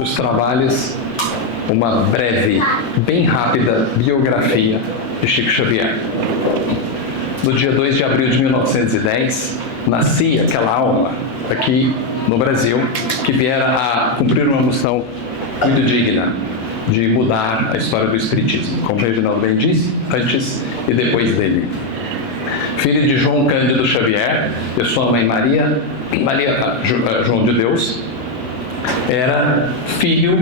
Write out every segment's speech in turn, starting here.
os trabalhos, uma breve, bem rápida biografia de Chico Xavier. No dia 2 de abril de 1910, nascia aquela alma aqui no Brasil que viera a cumprir uma missão muito digna de mudar a história do Espiritismo, como o Reginaldo bem disse, antes e depois dele. Filho de João Cândido Xavier e sua mãe Maria João de Deus, era filho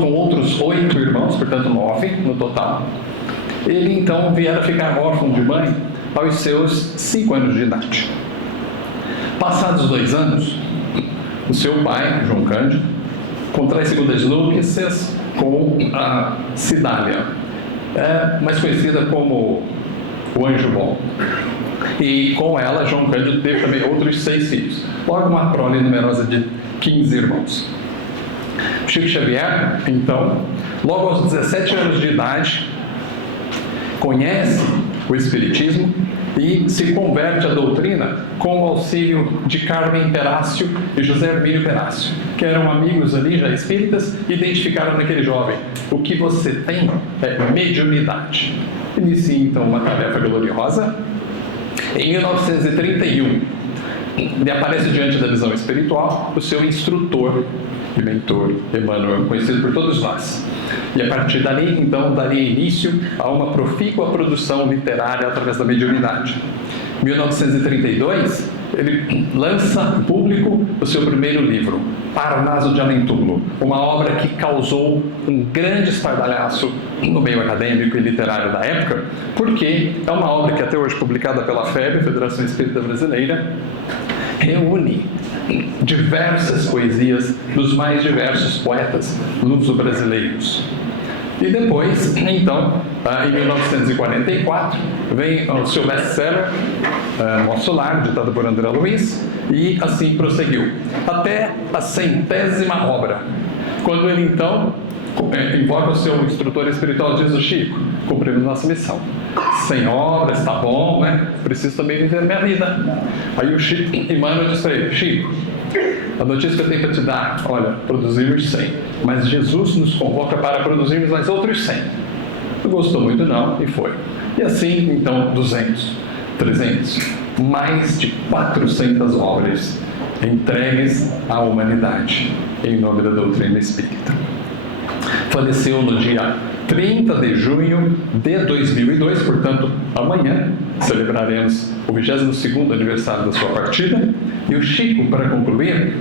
com outros 8 irmãos, portanto 9 no total. Ele então viera a ficar órfão de mãe aos seus 5 anos de idade. Passados 2 anos, o seu pai, João Cândido, contrai segundas núpcias com a Cidália, mais conhecida como o Anjo Bom. E com ela, João Cândido teve também outros 6 filhos. Logo, uma prole numerosa de 15 irmãos. Chico Xavier, então, logo aos 17 anos de idade, conhece o Espiritismo e se converte à doutrina com o auxílio de Carmen Perácio e José Hermínio Perácio, que eram amigos ali já espíritas, e identificaram naquele jovem: o que você tem é mediunidade. Inicia então uma tarefa gloriosa. Em 1931, lhe aparece diante da visão espiritual o seu instrutor e mentor, Emmanuel, conhecido por todos nós. E a partir dali, então, daria início a uma profícua produção literária através da mediunidade. Em 1932, ele lança ao público o seu primeiro livro, Parnaso de Além-Túmulo, uma obra que causou um grande estardalhaço no meio acadêmico e literário da época, porque é uma obra que até hoje publicada pela FEB, Federação Espírita Brasileira, reúne diversas poesias dos mais diversos poetas luso-brasileiros. E depois, então, em 1944, vem o seu best-seller, Nosso Lar, ditado por André Luiz, e assim prosseguiu, até a 100ª obra, quando ele, então, invoca o seu instrutor espiritual, diz: o Chico, cumprimos nossa missão. 100 obras, tá bom, né? Preciso também viver minha vida. Aí o Chico, Emmanuel diz para ele: Chico, a notícia que eu tenho para te dar, olha, produzimos 100, mas Jesus nos convoca para produzirmos mais outros 100. Não gostou muito não, e foi. E assim, então, 200, 300, mais de 400 obras entregues à humanidade, em nome da doutrina espírita. Faleceu no dia 30 de junho de 2002, portanto, amanhã celebraremos o 22º aniversário da sua partida. E o Chico, para concluir,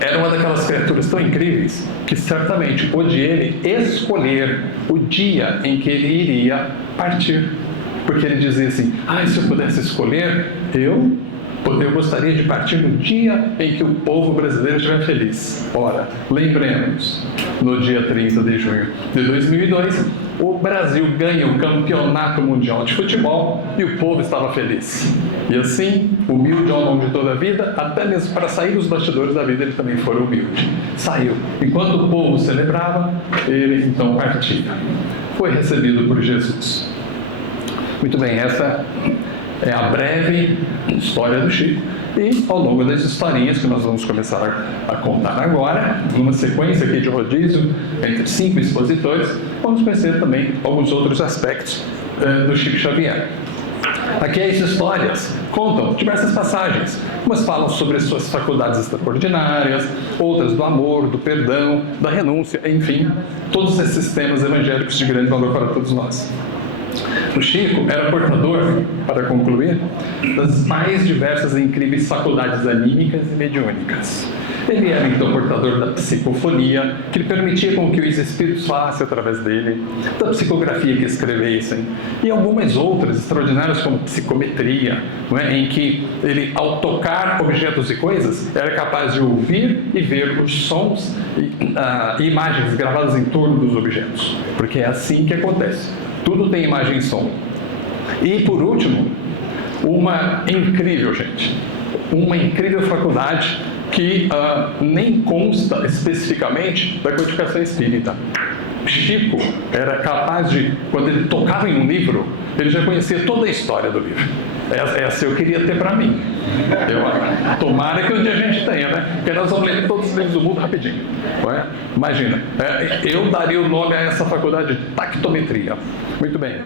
era uma daquelas criaturas tão incríveis que certamente pôde ele escolher o dia em que ele iria partir. Porque ele dizia assim: se eu pudesse escolher, eu gostaria de partir no dia em que o povo brasileiro estiver feliz. Ora, lembremos, no dia 30 de junho de 2002, o Brasil ganha o Campeonato Mundial de Futebol e o povo estava feliz. E assim, humilde ao longo de toda a vida, até mesmo para sair dos bastidores da vida, ele também foi humilde. Saiu. Enquanto o povo celebrava, ele então partia. Foi recebido por Jesus. Muito bem, essa é a breve história do Chico. E ao longo das historinhas que nós vamos começar a contar agora, numa sequência aqui de rodízio entre 5 expositores, vamos conhecer também alguns outros aspectos do Chico Xavier. Aqui as histórias contam diversas passagens. Umas falam sobre as suas faculdades extraordinárias, outras do amor, do perdão, da renúncia, enfim, todos esses temas evangélicos de grande valor para todos nós. O Chico era portador, para concluir, das mais diversas e incríveis faculdades anímicas e mediúnicas. Ele era então portador da psicofonia, que lhe permitia com que os espíritos falassem através dele, da psicografia que escrevessem, e algumas outras extraordinárias como psicometria, em que ele, ao tocar objetos e coisas, era capaz de ouvir e ver os sons e imagens gravadas em torno dos objetos, porque é assim que acontece. Tudo tem imagem e som. E, por último, uma incrível faculdade que nem consta especificamente da codificação espírita. Chico era capaz de, quando ele tocava em um livro, ele já conhecia toda a história do livro. Essa eu queria ter para mim. Tomara que um dia a gente tenha, né? Porque nós vamos ler todos os livros do mundo rapidinho. Não é? Imagina, eu daria o nome a essa faculdade de tactometria. Muito bem.